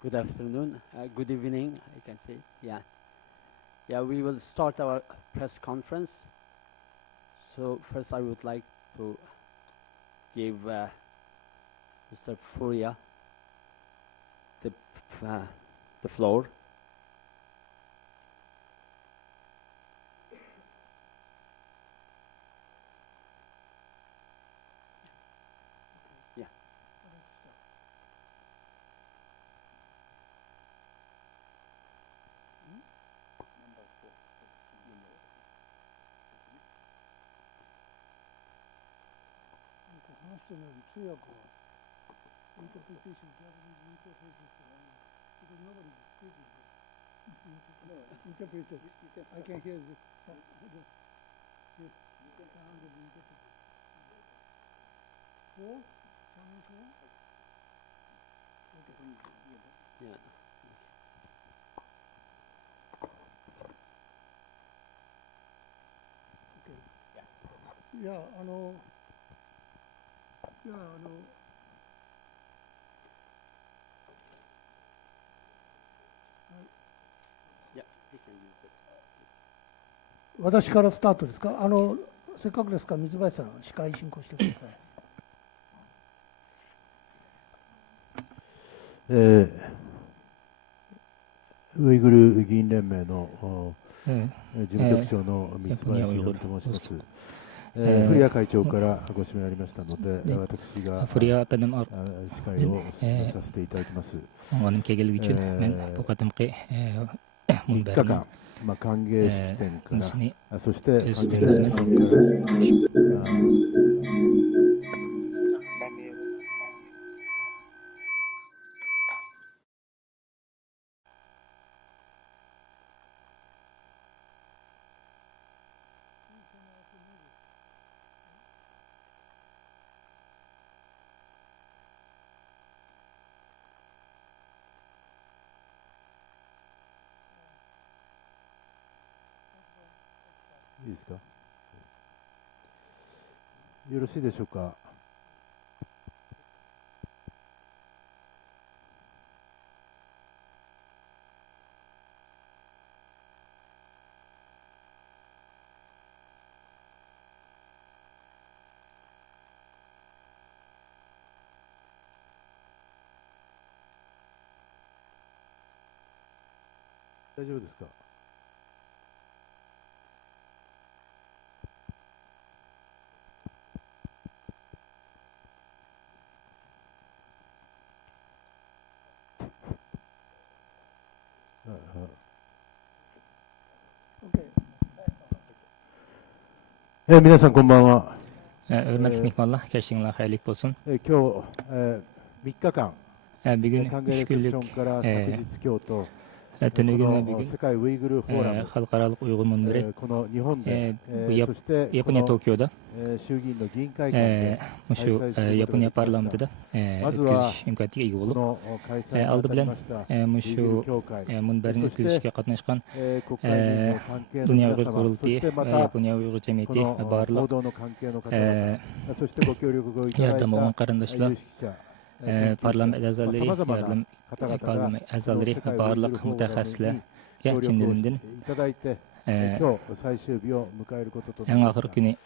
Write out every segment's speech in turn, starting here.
Good afternoon, good evening, I can say. Yeah, we will start our press conference. So first I would like to give Mr. Furia the floor. I can hear this. Yeah. Yeah, he can use this. 私からスタートですか。せっかくですから水林さん司会進行してください。ウイグル議員連盟の事務局長の水林と申します。古谷会長からご指名ありましたので、私が司会を進めさせていただきます。3日間、歓迎式典から、そして関係者の方からいいですか。よろしいでしょうか。大丈夫ですか。皆さんこんばんは。Hürmetli mihmanlar, keşinler hayırlı olsun. 今日、3日間、 Bugün 歓迎 3 レセプシ günlük ョンから昨日今日と、 tönügün ve 世 bugün 界ウイグルフォーラム、 Halkaralık Uygur Munberi この日本で、 bu そしてこ Japonya の Tokyo'da 衆議院の議員会館で şu 開催することができ Japonya ました。 parlamentoda まずは ötküzüş imkaniyetiga ega こ bo'lib の開催にあ aldı たり bilen ました şu 協会、 Munberi'ni そして ötküzüşke katnaşkan 国会議員の関係の Dünya 皆 Uygur 様、そ Kurultayı してま ve た Japonya Uygur こ Cemiyeti の報 barlıq 道の関係の方々、そしてご協力をいただいた yardım olan 有 qarindoshlar 識者、 parlament a'zolari さまざまな yardım 方々が parlament この a'zolari 世界ウイグル barlıq フォーラム mutaxassislarga に chin 協力を dilimdan いただいて、今日最終日を迎えることとな eng りまし oxirgi た。 kuni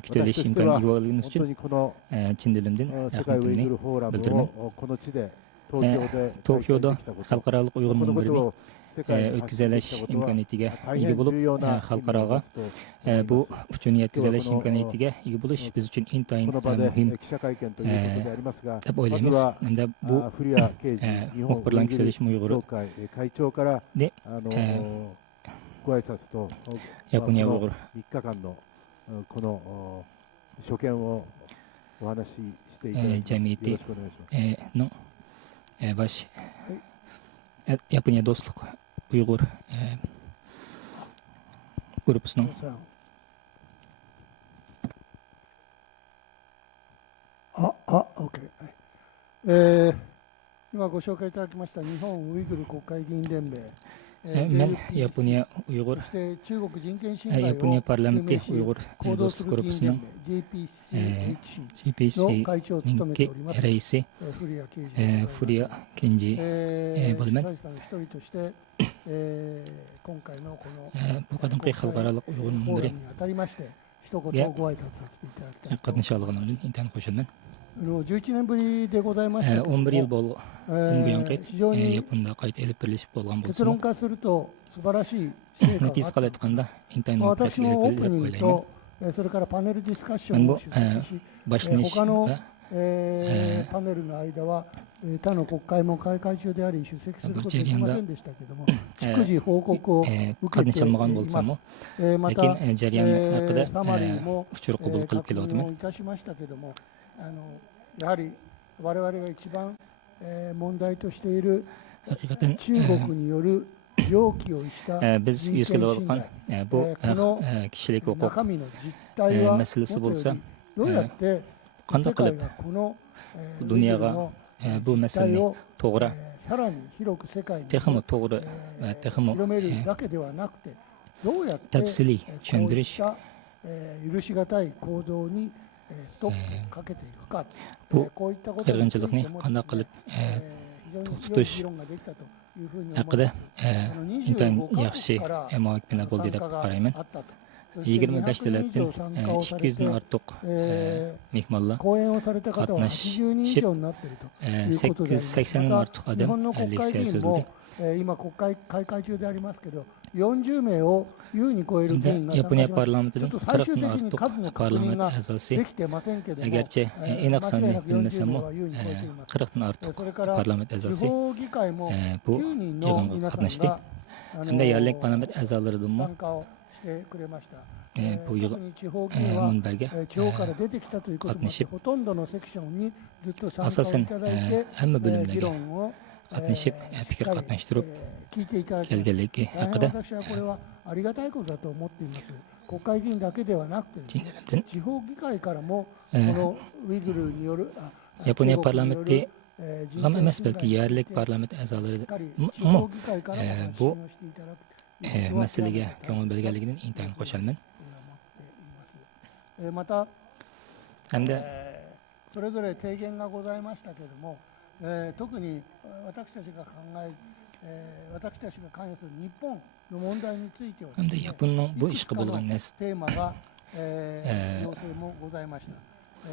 kutilish 私として imkoni は ega bo'lganimiz 本当 uchun にこの chin dilimdan 世界ウイグ rahmatimni ルフォーラム bildirmen をこの地で東京で開 Tokyo'da 催できたこと、 xalqaroliq Uyg'ur このこと munbirini を世界に発信できた o'tkazish ことは imkoniyatiga 大 ega 変 bo'lib 重要な意味を xalqaroga 持つと思い bu ます。 uchun yetkazish今日はこの imkoniyatiga ega bo'lish biz uchun こ intayin の場で muhim 記者会見ということでありますが、 deb まず o'ylaymiz. は Hamda bu 古谷啓二日本ウイ muxbirlarni グル kutilish Uyg'ur 協会会長から で ご挨拶と、 Yaponiya この Uyg'ur 3日間のこの所見をお話ししていただきます。よろし jamiyati くお願いします。 no baş Yaponiya Dostluk Uyg'ur grupusining 今ご紹介いただきました日本ウイグル国会議員連盟 Men Yaponiya Uyg'ur Yaponiya parlamenti Uyg'ur do'stlik guruhining GPC'ning raisi Furiya İkkinjі bo'laman. Bu qadimgi xalqaro Uyg'ur munbiri qatnasha olganimdan intayin qo'shilman. 11年ぶりでございましたけども、 11 yil bo'ldi. Yaponda qayta elib birlashib bo'lgan bo'lsa, 結論化すると素晴らしい成果があった。 natiz qalayotganda intayin 私のオープ muvaffaqiyatli ニン deb グ o'ylayman. と、それからパネルディスカッションを出席し、 Boshlanish 他の va パネルの間は他の国会も開会中であり出席することできませんでしたけども、逐次報告を受けています。 qatnasholmagan bo'lsam, また lekin jarayon haqida サマリーも uchur qabul qilib 確認を kelyapman. いたしましたけども、やはり我々が一番問題としている Haqiqatan 中国による常軌を逸した biz 人 yuz 権 kelib 侵 olgan 害、 bu この kishilik huquq 中身の実態は masalasi もと bo'lsa, よりどうやって世 qanday 界 qilib がこの dunyoga bu 実態 masalani を to'g'ri さらに広く世界に texmi to'g'ri va texmi 広めるだけではなくて、どうやって tafsiliy こういっ tushuntirish た許しがたい行動にストップかけていくか、 bu こういったことについても qirg'inchilikni qanday qilib 非常に良い to'xtatish 議論ができたというふうに思います。 haqida intayin yaxshi muhokama bo'ldi deb qarayman. 25 davlatdan 200 dan ortiq mehmonlar 講演をされた方は80人以上になっているということで、 880 dan ortiq 日 odam 本の国会 leksiya 議員 so'zladi. も今国会開会中でありますけど、40名を優に超える議員が参加し Yaponiya ます。 parlamentining ちょっと最終 40 dan 的に ortiq 数の確認 parlament が a'zosi できてませんけども、 agarchi 間違い aniq な sonni く40名 bilmasam は優に超えています。 40 dan ortiq それから parlament 地 a'zosi 方議会も bu 9人の yig'inga 皆さん qatnashdi. が Hamda yerlik parlament a'zolaridan 参加をしてくれました。 bu 特に地方議員は munbarga 地方から出てきたということもあって、 qatnashib ほとんどのセクションにずっと参加を asosan いただいて、 hamma 議 bo'limlarga 論を qatnashib fikr qatnashtirib 聞いていただき、 kelganligi 大変 haqida 私はこれはありがたいことだと思っています。国会議員だけではなくて、 chin dilimdan 地方議会からもこのウイグルによる Yaponiya parlamenti g'am emas, balki yerlik parlament a'zolari bu masalaga ko'ngil bo'lganligidan intayin qo'shilman. また Hamda それぞれ提言がございましたけれども、特に私たちが私たちが関与する日本の問題については、 hamda Yaponning bu ishga bo'lgan テーマが要請もございました。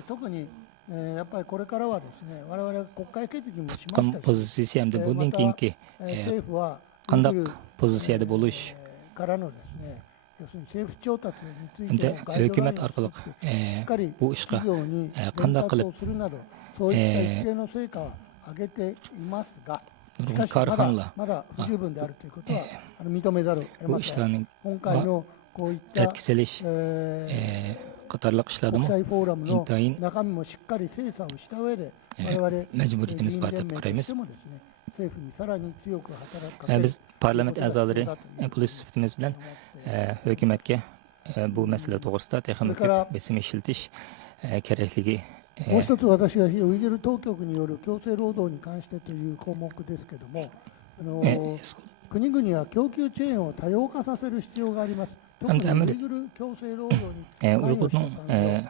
特にやっぱりこれからはですね、我々国会決議もしましたし、 pozitsiya hamda bundan keyingi 政府は qandaq pozitsiyada bo'lish からのですね、要するに政府調達につい hamda てのガイドライン hukumat を orqali しっかり bu ishga 企業に伝 qanday 達 qilib をするなど、そういった一定の成果を上げていますが、しかし korxonalar まだ不十分であるということは認めざるを得 bu ません。 ishlarning 今回のこういった yetkazilish qatorliq ishlardami 国際フォーラムの intayin 中身もしっかり精査をした上で、我々 majburiyatimiz bor deb 議員連盟と qaraymiz. してもですね、政府にさらに強く働くかける Biz parlament a'zolari bo'lish sifatimiz bilan hukumatga bu masala to'g'risida texnik besim ishlatish kerakligi もう一つ私はウイグル当局による強制労働に関してという項目ですけれども、国々は供給チェーンを多様化させる必要があります。特にウイグル強制労働に関与した産業、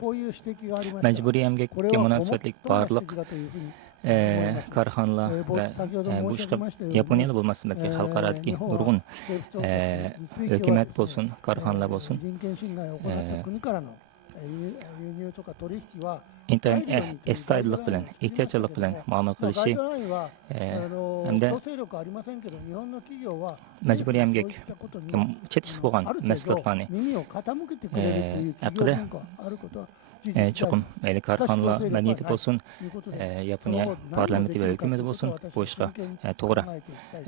こういう指摘がありました。 majburiy emgakka munosabatli barliq これは思った指摘だというふうに korxonalar va bu ishga Yaponiyada bo'lmasdan balki xalqarodagi nurg'un hukumat bo'lsin, korxonalar bo'lsin, 人権侵害を行った国からの輸入とか取引は intayin astoydillik bilan, ehtiyotkorlik bilan muomala qilishi hamda majburiy emgakka chetish bo'lgan mahsulotlarni haqida chuqur mayli korxonalar madaniyati bo'lsin, Yaponiya parlamenti va hukumati bo'lsin, bu ishga to'g'ri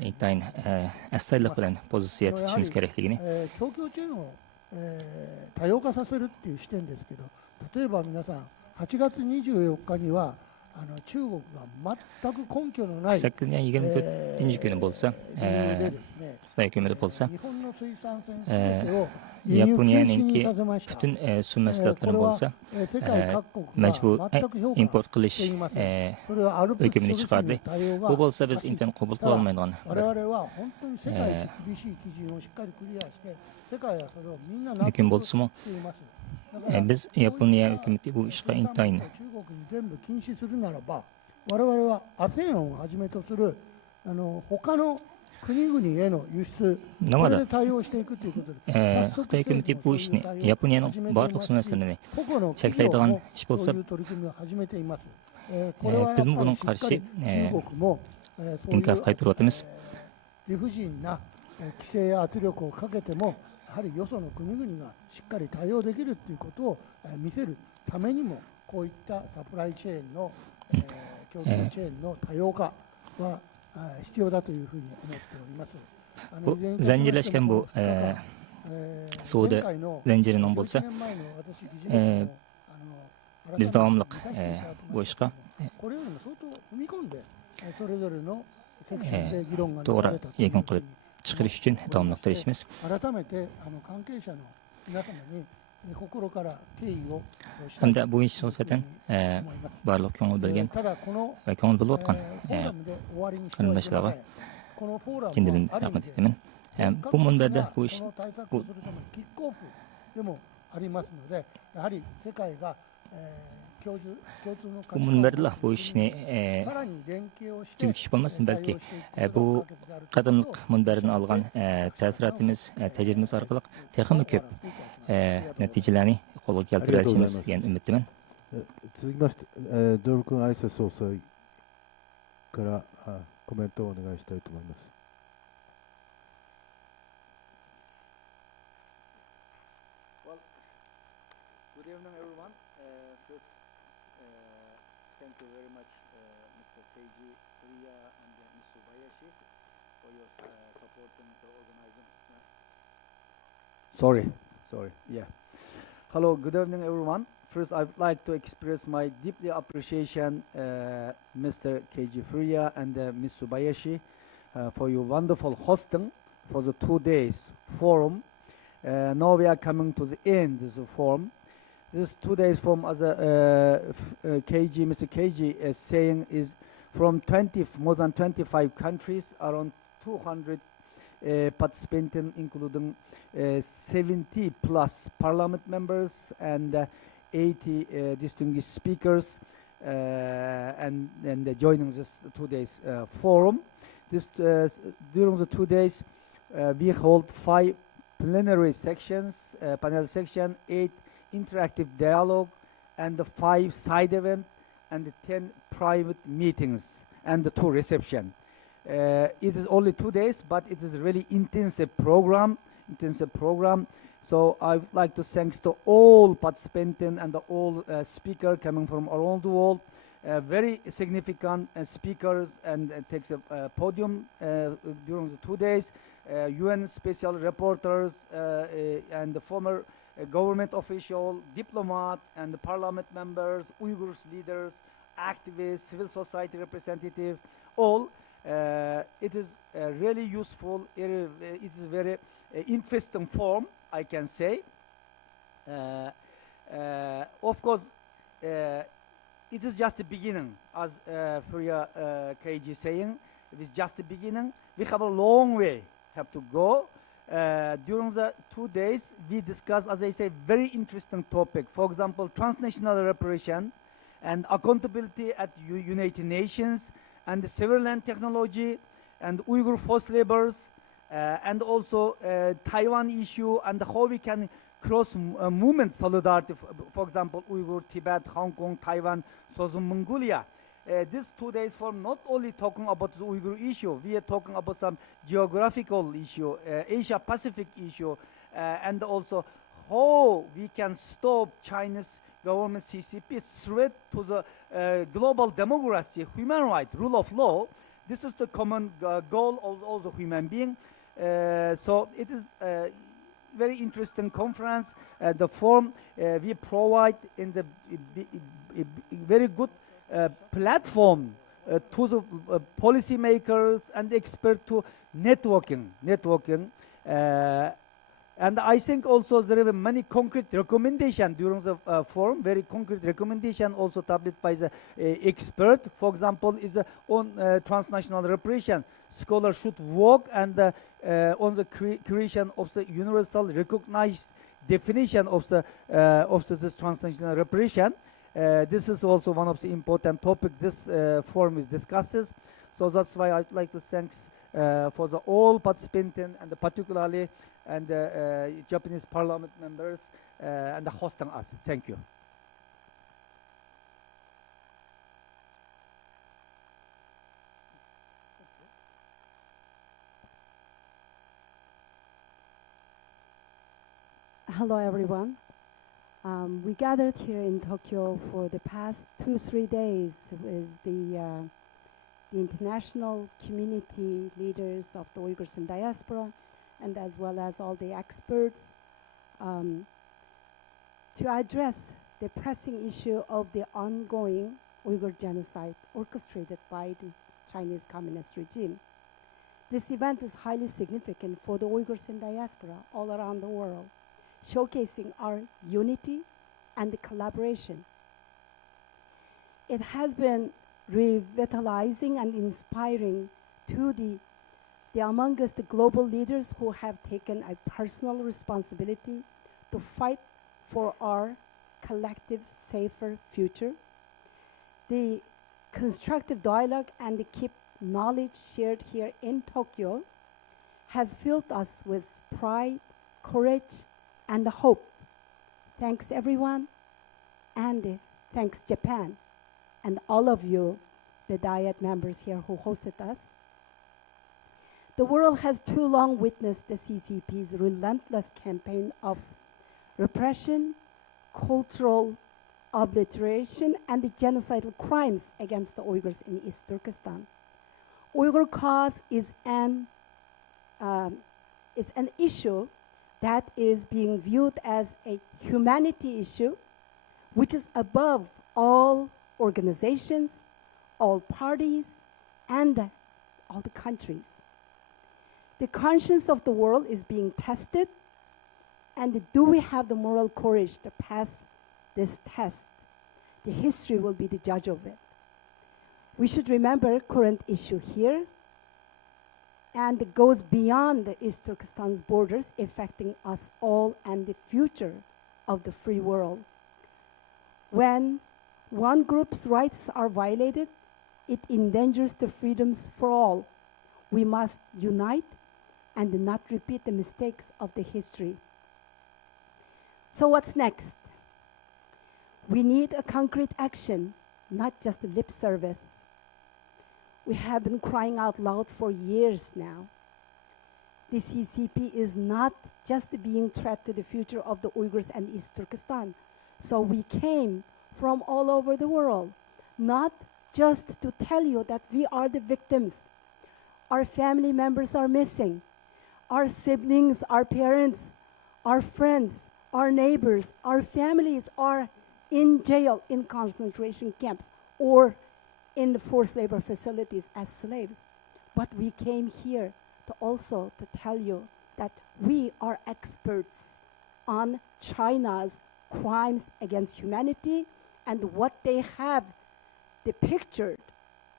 intayin astoydillik bilan pozitsiya tutishimiz kerakligini 多様化させるっていう視点ですけど、例えば皆さん8月24日には中国が全く根拠のない 8년 24 günü bolsa, Xitoy hükümeti bolsa, 日本の水産船全てを Yaponiyanınki bütün su mahsulotlarini bolsa, mecbur import qilish hükümünü çıkardı. Bu bolsa biz internet qabul qila olmaydigan. 我々は本当に世界一厳しい基準をしっかりクリアして世界はそれをみんな納得 Hüküm bolsa しています。 biz Yaponiya hükümeti bu işe intayin 中国に全部禁止するならば我々は ASEAN をはじめとする他の国々への輸出これで対応していくということで Xitoy hükümeti bu işini Yaponiyanın barlıq su meselelerini çekileydigan iş bolsa biz bunun karşı inkaz qaytarıyapmiz. 理不尽な規制や圧力をかけてもやはりよその国々がしっかり対応できるということを見せるためにもこういったサプライチェーンの供給チェーンの多様化は必要だというふうに思っております。 Zincirleşken bu Suudi zincirinin bolsa biz davamlıq bu işe doğru yakın qilib chiqarish uchun davomli tirishimiz. 改めて関係者の皆様に心から敬意を Hamda bu ish nisbatan barliq ko'ngil bilgan va ko'ngil bo'layotgan qarindoshlarga chin dildan rahmat aytaman. Bu munbarda bu ish bu キックオフでもありますのでやはり世界が bu munbarda bu ishni tugutish bo'lmasin balki bu qadimliq munbardan olgan ta'sirotimiz tajribamiz orqali texmi ko'p natijalarni qo'lga keltirishimiz degan umiddaman. 続きましてドル君挨拶総裁からコメントをお願いしたいと思います。 Good evening, everyone. First, thank you very much, Mr. Keiji Furuya and Mr. Bayashi, for your support and for organizing. Sorry. Yeah. Hello. Good evening, everyone. First, I would like to express my deeply appreciation, Mr. Keiji Furuya and Mr. Bayashi, for your wonderful hosting for the 2 days forum. Now we are coming to the end of the forum. This 2 days forum, as Mr. KG is saying, is from more than 25 countries, around 200 participating, including 70 plus parliament members and 80 distinguished speakers, and joining this 2 days forum. During the 2 days, we hold 5 plenary sections, panel section, 8 interactive dialogue, and the 5 side events, and the 10 private meetings, and the 2 reception. It is only 2 days, but it is a really intensive program. So I would like to thanks to all participants and all speakers coming from around the world. Very significant speakers and takes a podium during the 2 days. UN special reporters and the former government official, diplomat and the parliament members, Uyghur leaders, activists, civil society representatives, all. It is really useful. It is a very interesting forum, I can say. Of course, it is just the beginning, as Furuya KG saying. It is just the beginning. We have a long way to go. During the 2 days, we discussed, as I say, very interesting topic. For example, transnational reparation and accountability at United Nations, and the civil land technology, and Uyghur forced labors, and also Taiwan issue, and how we can cross movement solidarity. For example, Uyghur, Tibet, Hong Kong, Taiwan, Southern Mongolia. This 2 days forum not only talking about the Uyghur issue, we are talking about some geographical issue, Asia Pacific issue, and also how we can stop Chinese government CCP threat to the global democracy, human rights, rule of law. This is the common goal of all the human beings. So it is a very interesting conference. The forum we provide in the very good platform to the policymakers and experts to networking. And I think also there are many concrete recommendations during the forum, very concrete recommendation also tabled by the expert. For example, is on transnational repression. Scholars should work and on the creation of the universal recognized definition of this transnational repression. This is also one of the important topics this forum is discusses. So that's why I'd like to thank for the all participants and particularly and Japanese Parliament members and hosting us. Thank you. Hello, everyone. We gathered here in Tokyo for the past 2-3 days with the international community leaders of the Uyghurs in diaspora, and as well as all the experts, to address the pressing issue of the ongoing Uyghur genocide orchestrated by the Chinese Communist regime. This event is highly significant for the Uyghurs in diaspora all around the world, showcasing our unity and the collaboration. It has been revitalizing and inspiring to the among us the global leaders who have taken a personal responsibility to fight for our collective safer future. The constructive dialogue and the keep knowledge shared here in Tokyo has filled us with pride, courage, and hope. Thanks everyone, and thanks Japan and all of you, the Diet members here who hosted us. The world has too long witnessed the CCP's relentless campaign of repression, cultural obliteration, and the genocidal crimes against the Uyghurs in East Turkestan. Uyghur cause is an issue that is being viewed as a humanity issue, which is above all organizations, all parties, and all the countries. The conscience of the world is being tested, and do we have the moral courage to pass this test? The history will be the judge of it. We should remember current issue here, and it goes beyond the East Turkestan's borders, affecting us all and the future of the free world. When one group's rights are violated, it endangers the freedoms for all. We must unite and not repeat the mistakes of the history. So what's next? We need a concrete action, not just a lip service. We have been crying out loud for years now. The CCP is not just being a threat to the future of the Uyghurs and East Turkestan. So we came from all over the world, not just to tell you that we are the victims. Our family members are missing. Our siblings, our parents, our friends, our neighbors, our families are in jail, in concentration camps, or in the forced labor facilities as slaves. But we came here to also to tell you that we are experts on China's crimes against humanity and what they have depicted,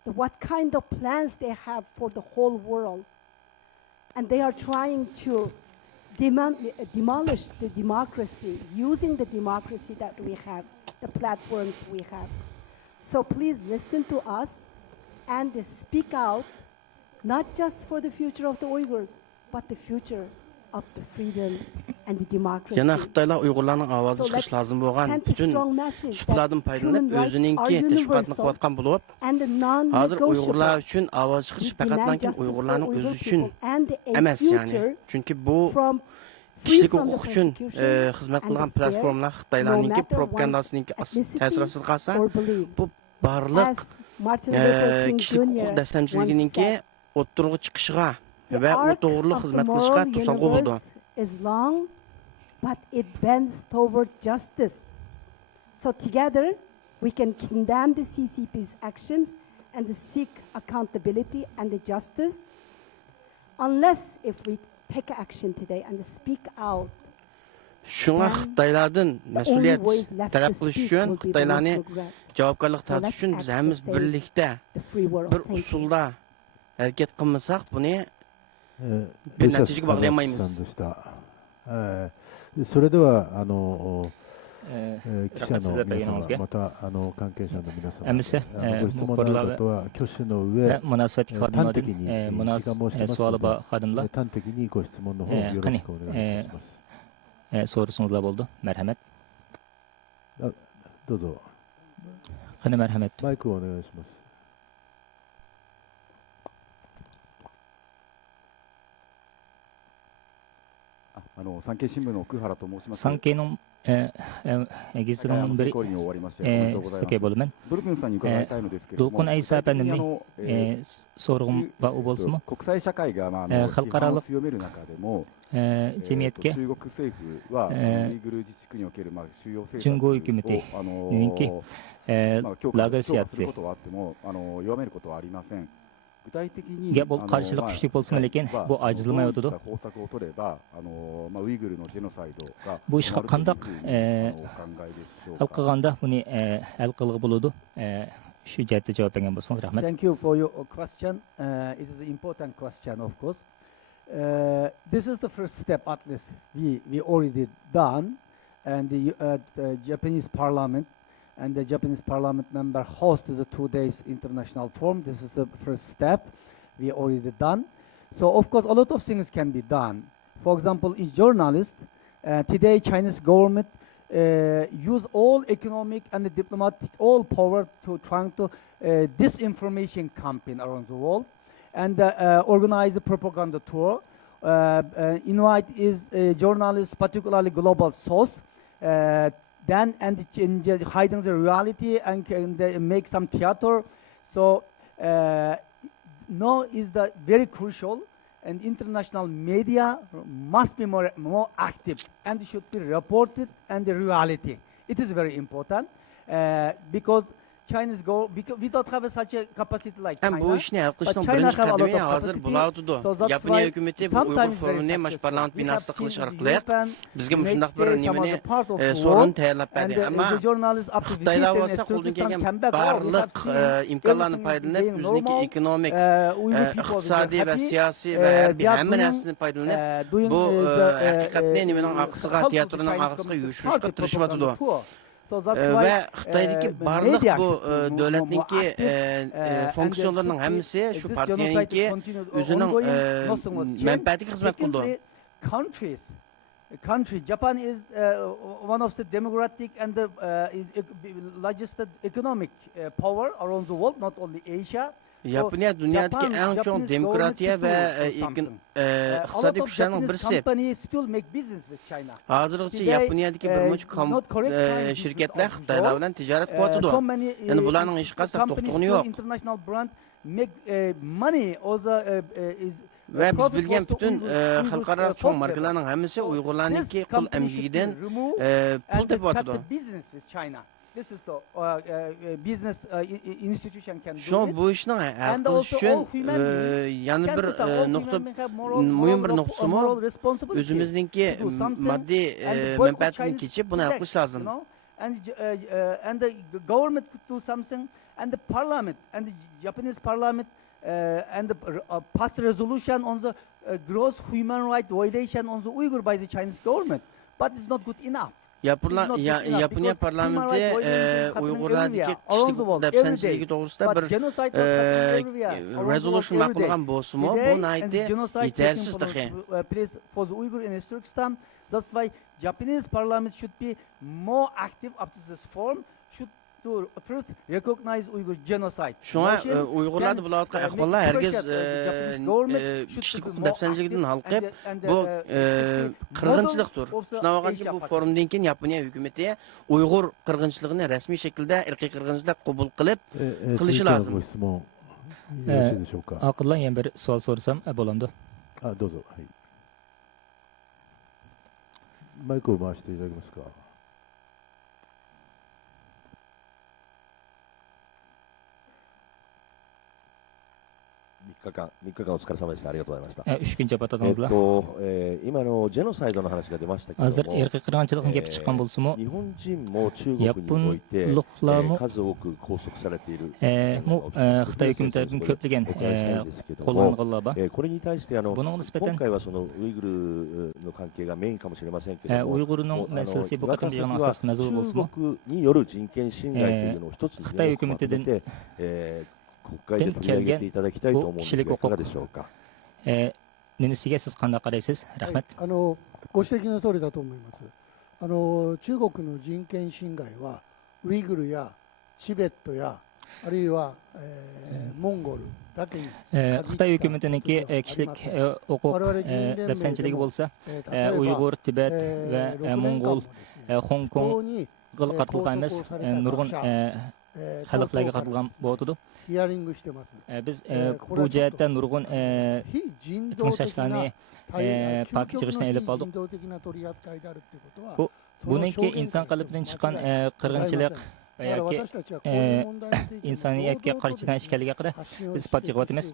what kind of plans they have for the whole world. And they are trying to demolish the democracy, using the democracy that we have, the platforms we have. So please listen to us and speak out, not just for the future of the Uyghurs, but the future of the freedom and the democracy. Yana Xitaylar Uyg'urlarning ovozi chiqish lozim bo'lgan bütün suhbatlardan foydalanib o'zininki tashviqotini qilayotgan bo'lib, hozir Uyg'urlar uchun ovoz chiqish faqatlanki Uyg'urlarning o'zi uchun emas, ya'ni. Chunki bu kishilik huquq uchun xizmat qilgan platformalar Xitoylarninki propagandasiningki ta'sir ostida qolsa, bu barliq kishilik huquq dastamchiligininki o'ttirg'i chiqishiga ve o doğruluk hizmet kılışına tutsalgı oldu. Is long, but it bends toward justice. So together, We can condemn the CCP's actions and seek accountability and justice, unless if we take action today and speak out. Şuna Xitaylardan məsuliyyət tələb qilish üçün, Xitaylarni javobgarlıq tortish üçün biz həmmimiz birlikdə bir usulda hərəkət qılmasaq, bunu bir nəticəyə bağlayamayız. それでは記者の皆様、また関係者の皆様、ご質問のある方は挙手の上、端的に端的にご質問の方よろしくお願いします。Sorusunuzlar bo'ldi. Marhamat. どうぞ。Qani marhamat. マイクをお願いします。産経新聞の奥原と申します。産経のGizli'nin münderi Sake bölümün. Dolkun Aysa efendimni sorğum va u bolsunmu? Xalqaralıq cemiyetke Cungo hükümetininki lager siyasi bu karşılık güçlük bolsun lekin bu acizlamayotdu. Bu iş qandaq hal qilganda buni hal qilg'i bo'ladi. Shu jihatda javob bergan bo'lsangiz rahmat. Thank you for your question. It is an important question, of course. This is the first step, at least we already done, and the Japanese Parliament and the Japanese Parliament member host is a 2 days international forum. This is the first step we already done. So of course a lot of things can be done. For example, in journalists, today Chinese government use all economic and diplomatic all power to trying to disinformation campaign around the world and organize a propaganda tour. Invite is journalists, particularly global source, then and hiding the reality and make some theater. So now is the very crucial, and international media must be more active and should be reported and the reality. It is very important because Chinese because we don't have such a capacity like China. Bu işni hal qilishning birinchi qadami hozir bo'ladi. Yaponiya hukumati bu Uyg'ur forumini mash parlament binosida qilish orqali bizga shundaq bir nimani sorun tayyorlab berdi. Ammo Xitoylar bo'lsa qo'ldan kelgan barliq imkonlarni foydalanib o'zining ekonomik, iqtisodiy va siyosiy va harbiy hamma narsani foydalanib bu haqiqatni nimaning orqasiga, teatrning orqasiga yushishga tirishyapti. Ve Xitoydagi barliq bu davlatninki funksiyonlarning hammasi shu partiyaninki o'zining manfaatiga xizmat qildi. Country Japan is one of the democratic and the largest economic power around the world, not only Asia. Yaponiya dunyodagi eng chong demokratiya va iqtisodiy kuchlarning birisi. Hozirgacha Yaponiyadagi bir necha shirkatlar Xitoylar bilan tijorat qilyapti. Ya'ni bularning hech qanday to'xtog'i yo'q. Ve biz bilgen bütün xalqaro cho'ng markalarning hammasi Uyg'urlarniki qul amgidan pul tepyapti. This is the business institution can do. Şu bu işin hal qilish uchun yana bir nuqta, muhim bir nuqtasi mu o'zimizningki moddiy manfaatini kechib buni hal qilish lozim. And the government could do something, and the parliament and the Japanese parliament and the passed resolution on the gross human rights violation on the Uyghur by the Chinese government, but it's not good enough. Yaponiya parlamenti Uyg'urlardagi kishilik huquq dafsanchiligi to'g'risida bir resolution ma'qullagan bo'lsa-mu, bu nayti yetarsiz taxi. For the Uyghur in Turkestan, that's why Japanese parliament should be more active after this forum, should to first recognize Uyghur genocide. Şuna Uyg'urlarda bo'layotgan ahvollar herkes kishilik huquq dafsanchiligidan halqib, bu qirg'inchilikdir. Shuna olganda bu forumdan keyin Yaponiya hukumati Uyg'ur qirg'inchiligini rasmiy shaklda irqiy qirg'inchilik qabul qilib qilishi lozim. Aqillan yana bir savol so'rasam bo'lamdi. Dozo. Maykı を回していただけますか。日間お疲れ様でした。ありがとうございました。 3 kun javob atadingizlar. 今のジェノサイドの話が出ましたけども、 Hozir irqiy qirg'inchilikning gapi chiqqan bo'lsa-mu, 日本人も中国において数多く拘束されている。 Xitoy hukumati tarafidan ko'plagan qo'llanganlar bor. これに対して今回はそのウイグルの関係がメインかもしれませんけども、 Uyg'urning masalasi bu qatorda asosiy mavzu bo'lsa-mu, 中国による人権侵害というのを一つにXitoy hukumatidan 国会で取り上げていただきたいと思うんですが、いかがでしょうか。 nimasiga siz qanday qaraysiz? Rahmat. ご指摘の通りだと思います。中国の人権侵害はウイグルやチベットやあるいはモンゴルだけに Xitoy hukumatiniki kishilik huquq dafsanchiligi bo'lsa, Uyg'ur, Tibet va Mongol, Hong Kong qartilgan emas, nurg'un xalqlarga qartilgan bo'ladi. Biz bu jihatda nurg'un tinglashlarni pok chiqishdan ilib oldik. Buningki inson qalbidan chiqqan qirg'inchilik yoki insoniyatga qarshi ishkaligi haqida biz isbot yig'yapmiz.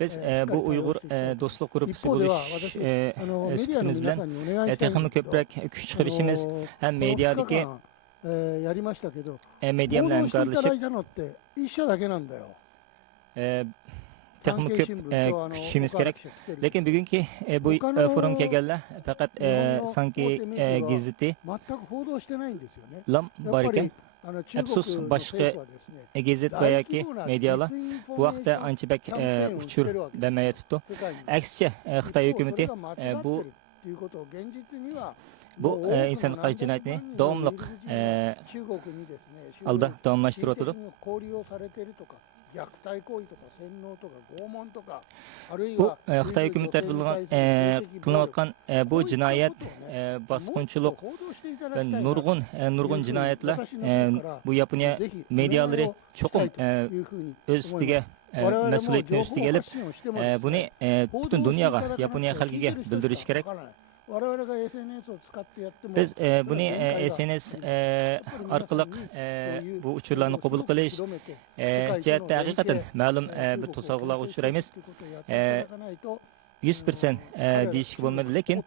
Biz bu Uyg'ur do'stlik guruhi bo'lish fikrimiz bilan texnik ko'proq kuch chiqarishimiz ham mediadagi media bilan hamkorlashib texnik ko'p kuchishimiz kerak. Lekin bugungi bu forumga kelganlar faqat sanki gazeti lam bor ekan. Afsus boshqa gazet va yoki medialar bu vaqtda ancha bak uchur bermayotibdi. Aksicha Xitoy hukumati bu inson qarshi jinoyatni davomli alda davomlashtiryotdi. Bu Xitoy hukumati tarafidan qilinayotgan bu jinoyat, bosqinchilik va nurg'un jinoyatlar bu Yaponiya medialari cho'qim o'z ustiga mas'uliyatni ustiga olib buni butun dunyoga, Yaponiya xalqiga bildirish kerak. Biz buni SNS orqali bu uchurlarni qabul qilish jihatda haqiqatan ma'lum bir to'siqlarga uchraymiz. 100% deyishga bo'lmaydi, lekin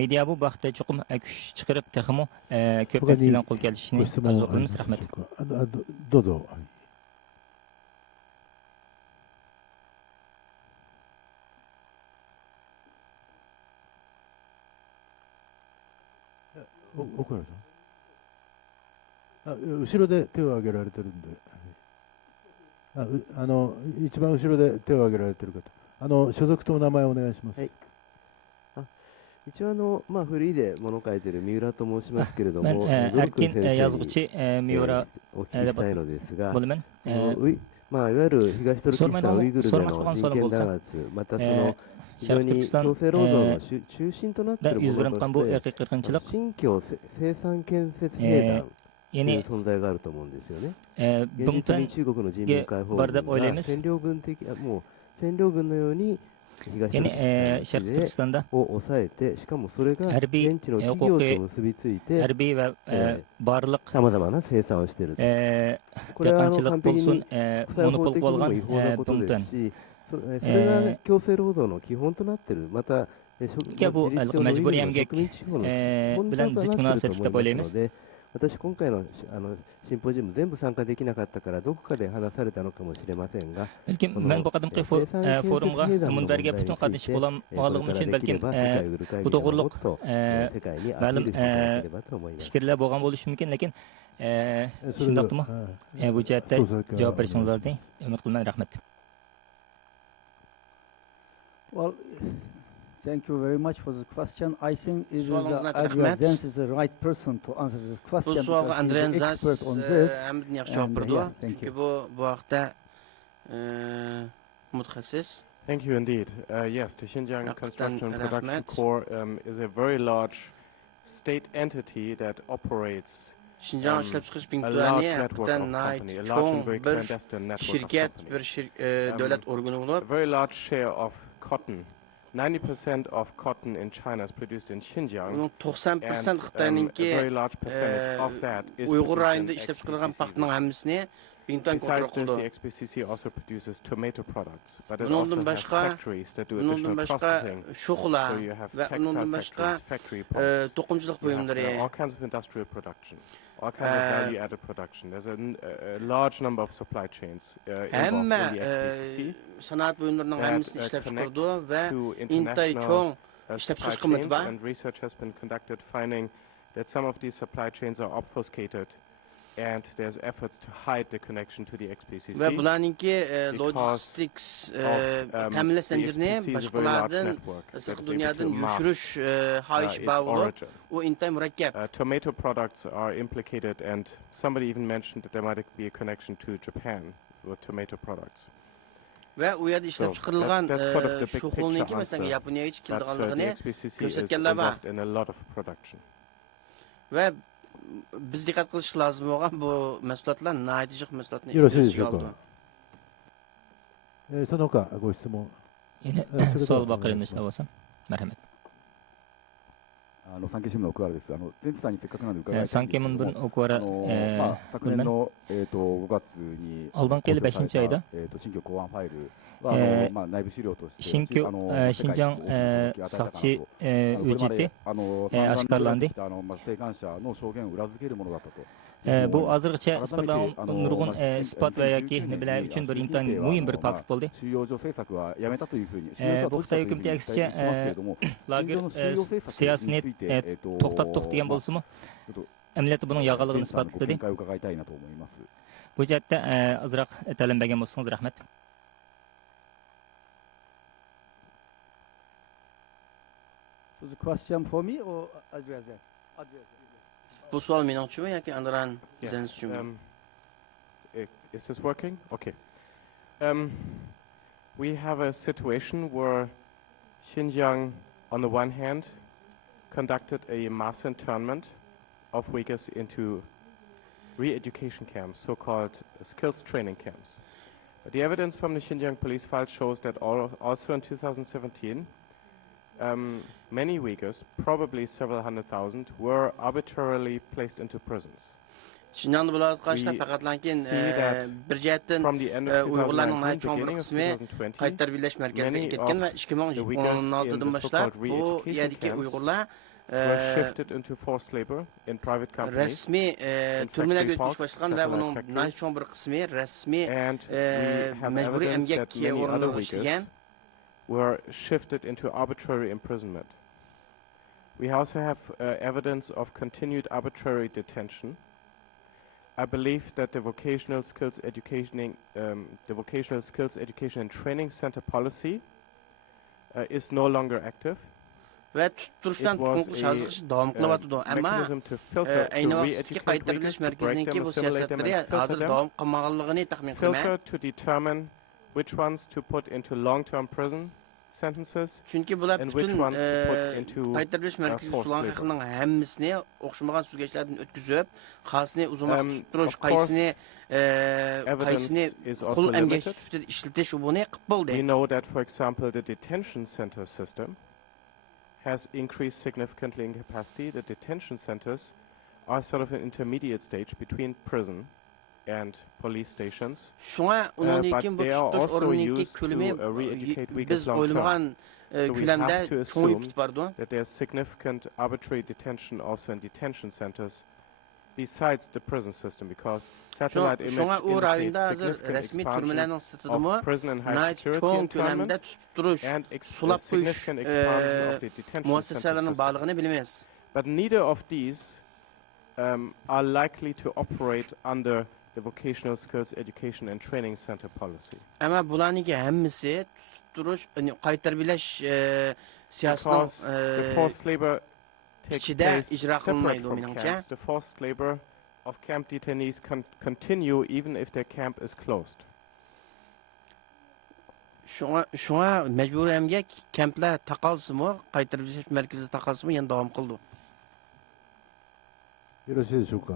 media bu vaqtda cho'qim kuch chiqarib texmo ko'p natijadan qo'l kelishini orzu qilamiz. Rahmat. Dozo. 後ろで手を挙げられてるんで、一番後ろで手を挙げられてる方、所属とお名前をお願いします。はい、一応フリーで物書いてる三浦と申しますけれども、ゴルク先生にお聞きしたいのですが、いわゆる東トルキスタンウイグルでの人権弾圧、またその非常に強制労働の中心となっているものとして、新疆生産建設兵団という存在があると思うんですよね。現実に中国の人民解放軍が占領軍のように東トルキスタンを抑えて、しかもそれが現地の企業と結びついてさまざまな生産をしている。これは完璧に国際法的にも違法なことですし、それが強制労働の基本となっている。またbu majburiy emgak bilan zid munosabatda bo'laymiz. 私今回のシンポジウム全部参加できなかったからどこかで話されたのかもしれませんが、men bu qadimgi forumga munbariga butun qatnashib olganligim uchun balkim bu to'g'riliq ma'lum fikrlar bo'lgan bo'lishi mumkin, lekin shundoqmi bu jihatda javob berishingizni umid qilaman. Rahmat. Well, thank you very much for the question. I think Adrian Zenz is the right person to answer this question. Bu savolga Adrian Zenz hamdan yaxshi javob berdi. Chunki bu haqda mutaxassis. Thank you indeed. Yes, the Xinjiang Construction and Production Corps is a very large state entity that operates Şinjan ishlab chiqarish punktlari haqiqatan cho'ng bir shirkat, bir davlat organi bo'lib, very large share of cotton 90% of cotton in China is produced in Xinjiang. Onun 90% Xitayninki Uyghur rayonunda ishlab chiqarilgan paxtaning hammasini Bintang kontrol qildi. The XPCC also produces tomato products, but it also has factories that do additional processing. So you have textile factories, factory products. All kinds of industrial production. All kinds of value-added production. There's a large number of supply chains involved in the XPCC. Sanat buyumlarının hamısını işlep çıkardı ve intay çoğun işlep çıkış kıymeti var. And research has been conducted finding that some of these supply chains are obfuscated and there's efforts to hide the connection to the XPCC. Ve bularınki logistics teminleş zincirini başkalardan sırf dünyadan yuşuruş hayiş bağı olup o intay mürekkep. Tomato products are implicated and somebody even mentioned that there might be a connection to Japan with tomato products. Ve o yerdə işləb çıxırılğan şoxulunki məsələn Yaponiya heç kildiğanlığını göstərkənlər var. Ve biz dikkat qilish lazım olan bu məsulatlar nəhayət məsulatını işə aldı. その他ご質問。 Yine sual bakırmış olsam. Merhamet. 産経新聞の奥原です。前さんにせっかくなんで伺いたいんですけども、 昨年の5月に公表された新居公安ファイルは内部資料として新居Şinjan sakçı ücreti aşkarlandı. 生還者の証言を裏付けるものだったと。 Bu azırgıça ispatlağın nurgun ispat veya ki ne bile üçün bir intan mühim bir paket oldu. Bu Xitay hükümeti aksice lager siyasini toxtattık diyen bolsa mı? Emniyeti bunun yağalığını ispatladı. Bu cihette azırak təlimbəgən bolsanız rahmet. So the question for me or address it? Bu sual benim için mi ya ki Andran sizin için mi? Is this working? Okay. We have a situation where Xinjiang, on the one hand, conducted a mass internment of Uyghurs into re-education camps, so-called skills training camps. But the evidence from the Xinjiang police file shows that also in 2017, many Uyghurs, probably several hundred thousand, were arbitrarily placed into prisons. Şinjan'da bular qarşıda faqatlankin bir jihatdan Uyg'urlarning cho'ng bir qismi qayta tarbiyalash markaziga ketgan va 2016dan boshlab bu yerdagi Uyg'urlar rasmiy turmalarga o'tkish boshlagan va uning cho'ng bir qismi rasmiy majburiy emgak o'rinlarga ishlagan. Were shifted into arbitrary imprisonment. We also have evidence of continued arbitrary detention. I believe that the vocational skills education and training center policy is no longer active. Ve tutturuşdan tutukluş hazırlığı devam kılıvatıdı. Ama aynı vaxtki qayta tarbiyalash merkezindeki bu siyasetleri hazır devam qılmağanlığını taxmin qilmay. Filter to determine which ones to put into long-term prison sentences. Çünki bular bütün qayta tarbiyalash merkezi sulan haqqının hammasini o'xshamagan suzgaçlardan o'tkazib, qaysini uzoq tuturush, qaysini qul emgak sifatida ishlatish buni qilib bo'ldi. We know that, for example, the detention center system has increased significantly in capacity. The detention centers are sort of an intermediate stage between prison and police stations. Şuna onun için bu tutuş oranındaki külümü biz oylamagan külemde çoğuyup vardı. That there's significant arbitrary detention also in detention centers besides the prison system because satellite image indicates significant expansion of prison and high security internment and significant expansion of the detention center system. But neither of these are likely to operate under the vocational skills education and training center policy. Ama bularniki hammasi tuturuş, qayta tarbiyalash siyosatining the forced labor takes place separate from camps. The forced labor of camp detainees continue even if their camp is closed. Şuna mecburi emgak kamplar taqalsimi, qayta tarbiyalash markazi taqalsimi yana davom qildi. よろしいでしょうか。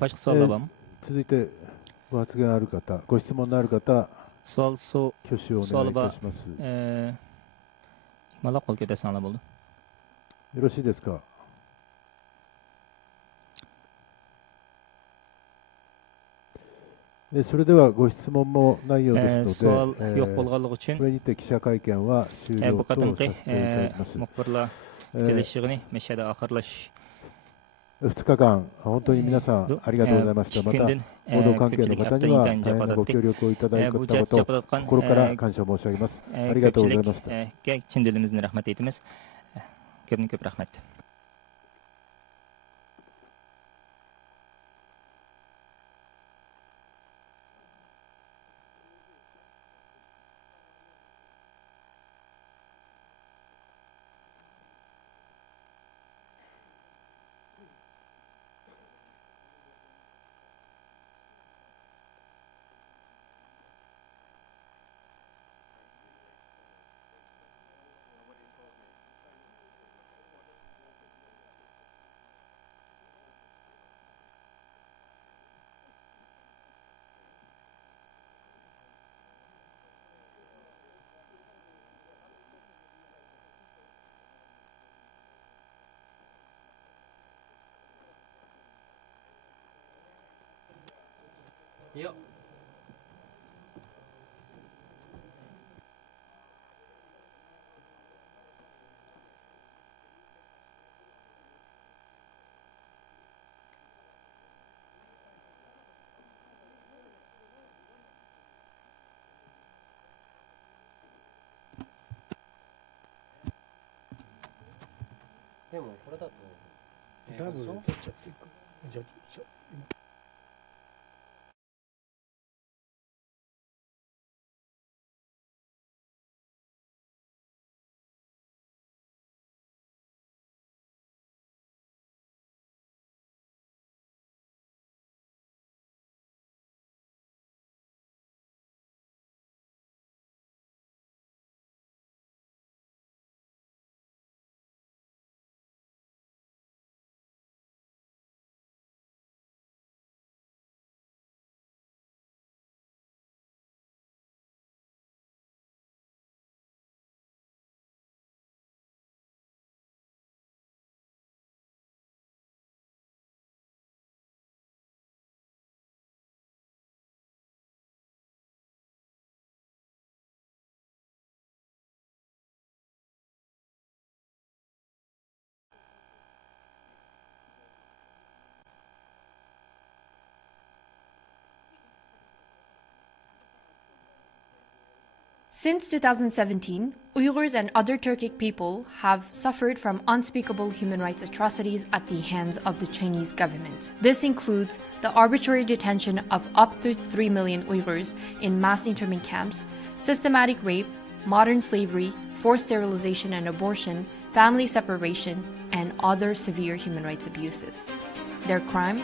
Başka sorular var mı? 続いてご発言ある方、ご質問のある方、Soal 挙手をお願いいたします。今qo'l ko'tarsanglar bo'ldi. よろしいですか。それではご質問もないようですので、これにて記者会見は終了とさせていただきます。2日間、本当に皆さんありがとうございました。また、報道関係の方には大変なご協力をいただいたことを心から感謝申し上げます。ありがとうございました。 Ko'p rahmat. Ja. Deもこれだとダブル取っちゃっていく。じゃあSince 2017, Uyghurs and other Turkic people have suffered from unspeakable human rights atrocities at the hands of the Chinese government. This includes the arbitrary detention of up to 3 million Uyghurs in mass internment camps, systematic rape, modern slavery, forced sterilization and abortion, family separation, and other severe human rights abuses. Their crime?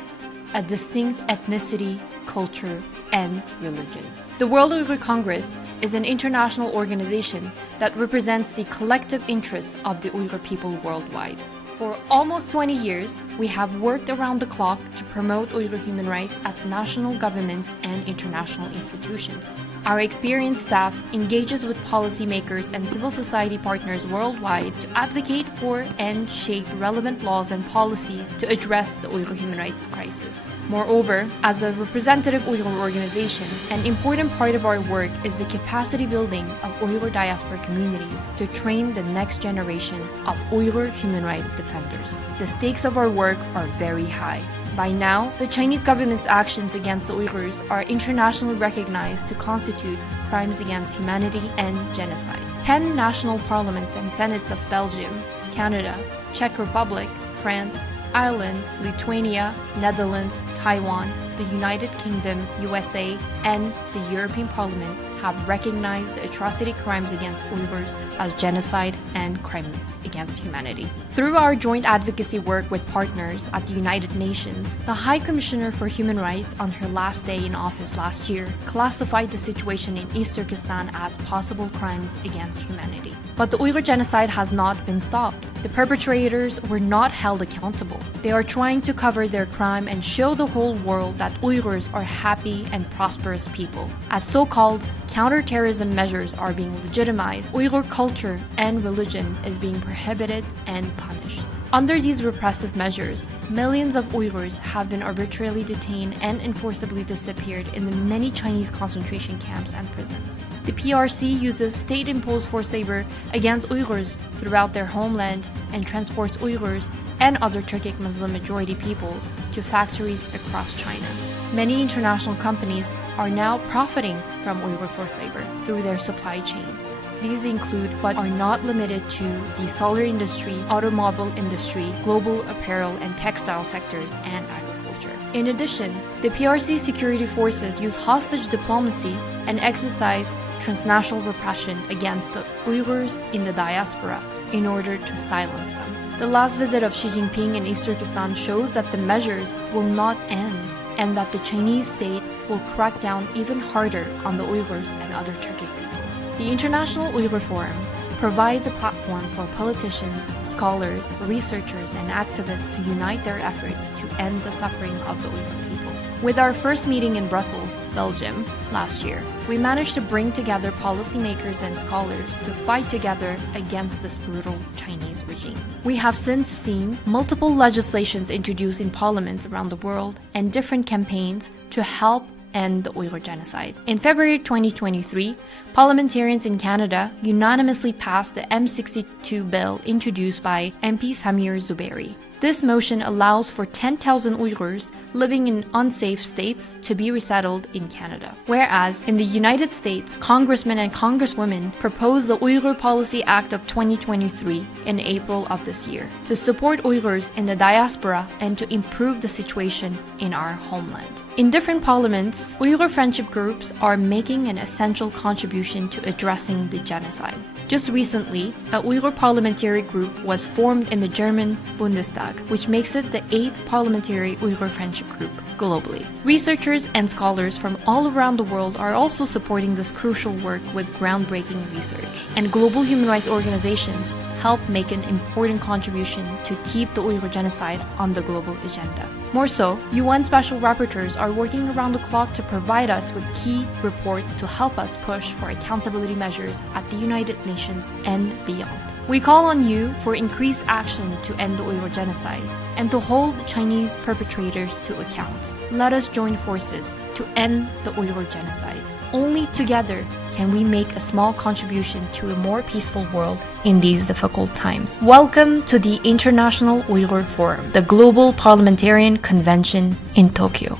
A distinct ethnicity, culture, and religion. The World Uyghur Congress is an international organization that represents the collective interests of the Uyghur people worldwide. For almost 20 years, we have worked around the clock to promote Uyghur human rights at national governments and international institutions. Our experienced staff engages with policymakers and civil society partners worldwide to advocate for and shape relevant laws and policies to address the Uyghur human rights crisis. Moreover, as a representative Uyghur organization, an important part of our work is the capacity building of Uyghur diaspora communities to train the next generation of Uyghur human rights defenders. The stakes of our work are very high. By now, the Chinese government's actions against the Uyghurs are internationally recognized to constitute crimes against humanity and genocide. 10 national parliaments and senates of Belgium, Canada, Czech Republic, France, Ireland, Lithuania, Netherlands, Taiwan, the United Kingdom, USA, and the European Parliament have recognized the atrocity crimes against Uyghurs as genocide and crimes against humanity. Through our joint advocacy work with partners at the United Nations, the High Commissioner for Human Rights on her last day in office last year classified the situation in East Turkestan as possible crimes against humanity. But the Uyghur genocide has not been stopped. The perpetrators were not held accountable. They are trying to cover their crime and show the whole world that Uyghurs are happy and prosperous people. As so-called counterterrorism measures are being legitimized, Uyghur culture and religion is being prohibited and punished. Under these repressive measures, millions of Uyghurs have been arbitrarily detained and enforcibly disappeared in the many Chinese concentration camps and prisons. The PRC uses state-imposed forced labor against Uyghurs throughout their homeland and transports Uyghurs and other Turkic Muslim majority peoples to factories across China. Many international companies are now profiting from Uyghur forced labor through their supply chains. These include, but are not limited to, the solar industry, automobile industry, global apparel and textile sectors, and agriculture. In addition, the PRC security forces use hostage diplomacy and exercise transnational repression against the Uyghurs in the diaspora in order to silence them. The last visit of Xi Jinping in East Turkestan shows that the measures will not end and that the Chinese state will crack down even harder on the Uyghurs and other Turkic people. The International Uyghur Forum provides a platform for politicians, scholars, researchers, and activists to unite their efforts to end the suffering of the Uyghur people. With our first meeting in Brussels, Belgium, last year, we managed to bring together policymakers and scholars to fight together against this brutal Chinese regime. We have since seen multiple legislations introduced in parliaments around the world and different campaigns to help end the Uyghur genocide. In February 2023, parliamentarians in Canada unanimously passed the M62 bill introduced by MP Samir Zubairi. This motion allows for 10,000 Uyghurs living in unsafe states to be resettled in Canada. Whereas in the United States, congressmen and congresswomen proposed the Uyghur Policy Act of 2023 in April of this year to support Uyghurs in the diaspora and to improve the situation in our homeland. In different parliaments, Uyghur friendship groups are making an essential contribution to addressing the genocide. Just recently, a Uyghur parliamentary group was formed in the German Bundestag, which makes it the 8th parliamentary Uyghur friendship group globally. Researchers and scholars from all around the world are also supporting this crucial work with groundbreaking research. And global human rights organizations help make an important contribution to keep the Uyghur genocide on the global agenda. More so, UN special rapporteurs are working around the clock to provide us with key reports to help us push for accountability measures at the United Nations and beyond. We call on you for increased action to end the Uyghur genocide and to hold the Chinese perpetrators to account. Let us join forces to end the Uyghur genocide. Only together can we make a small contribution to a more peaceful world in these difficult times. Welcome to the International Uyghur Forum, the Global Parliamentarian Convention in Tokyo.